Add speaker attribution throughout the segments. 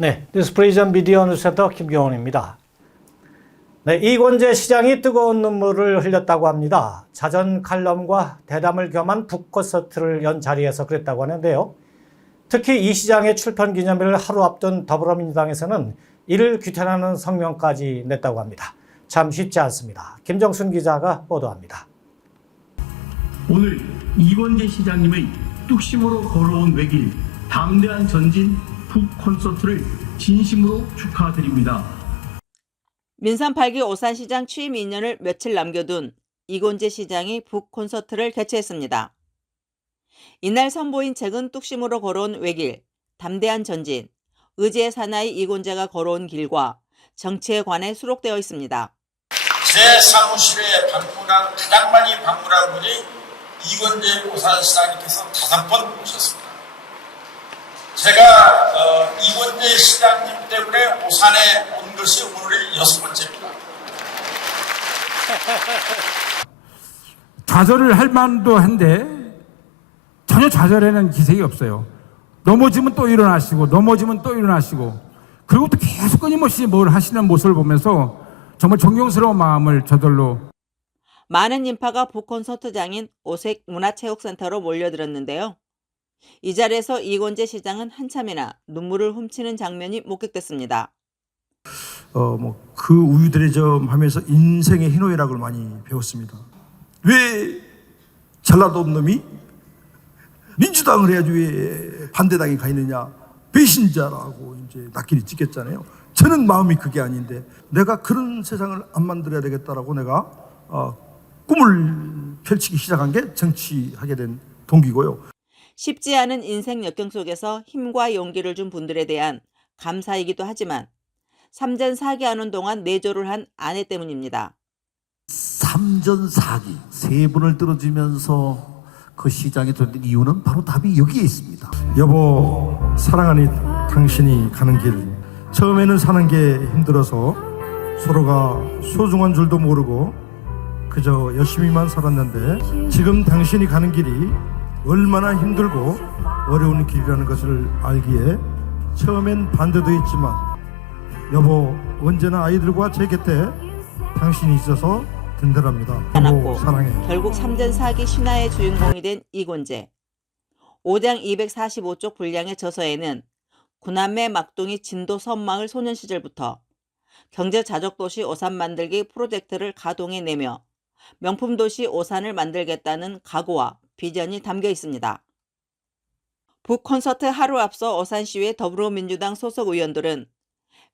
Speaker 1: 네, 뉴스프리전 미디어 뉴스센터 김경원입니다. 네, 이권재 시장이 뜨거운 눈물을 흘렸다고 합니다. 자전 칼럼과 대담을 겸한 북콘서트를 연 자리에서 그랬다고 하는데요. 특히 이 시장의 출판 기념일을 하루 앞둔 더불어민주당에서는 이를 규탄하는 성명까지 냈다고 합니다. 참 쉽지 않습니다. 김정순 기자가 보도합니다.
Speaker 2: 오늘 이건재 시장님의 뚝심으로 걸어온 외길 담대한 전진 북 콘서트를 진심으로 축하드립니다.
Speaker 3: 민산 8기 오산시장 취임 2년을 며칠 남겨둔 이곤재 시장이 북 콘서트를 개최했습니다. 이날 선보인 책은 뚝심으로 걸어온 외길, 담대한 전진, 의지의 사나이 이곤재가 걸어온 길과 정치에 관해 수록되어 있습니다.
Speaker 4: 제 사무실에 방문한 가장 많이 방문한 분이 이건재 오산시장님께서 다섯 번 오셨습니다. 제가 어, 이건재 시장님 때문에 오산에 온 것이 오늘이 여섯 번째입니다.
Speaker 5: 좌절을 할 만도 한데 전혀 좌절에는 기색이 없어요. 넘어지면 또 일어나시고 넘어지면 또 일어나시고 그리고 또 계속 끊임없이 뭘 하시는 모습을 보면서 정말 존경스러운 마음을 저절로
Speaker 3: 많은 인파가 북 콘서트장인 오색 문화체육센터로 몰려들었는데요. 이 자리에서 이곤재 시장은 한참이나 눈물을 훔치는 장면이 목격됐습니다.
Speaker 6: 어, 뭐, 그 우유대레점 하면서 인생의 희노애락을 많이 배웠습니다. 왜 없는 놈이 민주당을 해야지 왜 반대당에 가 있느냐. 배신자라고 이제 낯길이 찍혔잖아요. 저는 마음이 그게 아닌데 내가 그런 세상을 안 만들어야 되겠다라고 내가 어, 꿈을 펼치기 시작한 게 정치하게 된 동기고요.
Speaker 3: 쉽지 않은 인생 역경 속에서 힘과 용기를 준 분들에 대한 감사이기도 하지만 삼전 사기하는 동안 내조를 한 아내 때문입니다.
Speaker 7: 삼전사기 세 번을 떨어지면서 그 시장에 들어든 이유는 바로 답이 여기에 있습니다.
Speaker 6: 여보 사랑하니 당신이 가는 길 처음에는 사는 게 힘들어서 서로가 소중한 줄도 모르고 그저 열심히만 살았는데 지금 당신이 가는 길이 얼마나 힘들고 어려운 길이라는 것을 알기에 처음엔 반대도 했지만 여보 언제나 아이들과 제 곁에 당신이 있어서 든든합니다. 여보 사랑해.
Speaker 3: 결국 삼전 사기 신화의 주인공이 된 이곤재. 5장 245쪽 분량의 저서에는 구남매 막둥이 진도 선마을 소년 시절부터 경제 자족 도시 오산 만들기 프로젝트를 가동해 내며 명품 도시 오산을 만들겠다는 각오와 비전이 담겨 있습니다. 북 콘서트 하루 앞서 오산시의 더불어민주당 소속 의원들은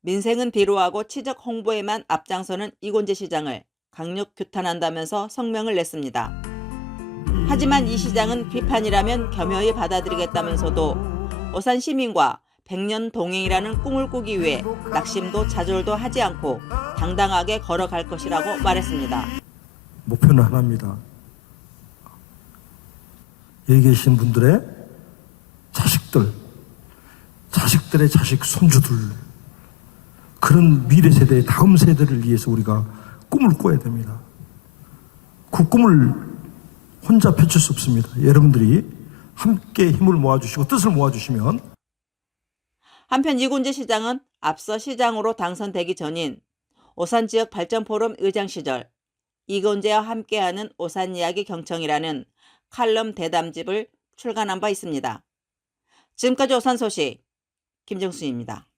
Speaker 3: 민생은 뒤로하고 치적 홍보에만 앞장서는 이곤재 시장을 강력 규탄한다면서 성명을 냈습니다. 하지만 이 시장은 비판이라면 겸허히 받아들이겠다면서도 오산 시민과 백년 동행이라는 꿈을 꾸기 위해 낙심도 좌절도 하지 않고 당당하게 걸어갈 것이라고 말했습니다.
Speaker 6: 목표는 하나입니다. 여기 계신 분들의 자식들, 자식들의 자식, 손주들, 그런 미래 세대의 다음 세대를 위해서 우리가 꿈을 꿔야 됩니다. 그 꿈을 혼자 펼칠 수 없습니다. 여러분들이 함께 힘을 모아주시고 뜻을 모아주시면
Speaker 3: 한편 이군재 시장은 앞서 시장으로 당선되기 전인 오산 지역 발전 포럼 의장 시절 이건재와 함께하는 오산 이야기 경청이라는 칼럼 대담집을 출간한 바 있습니다. 지금까지 오산 소식 김정수입니다.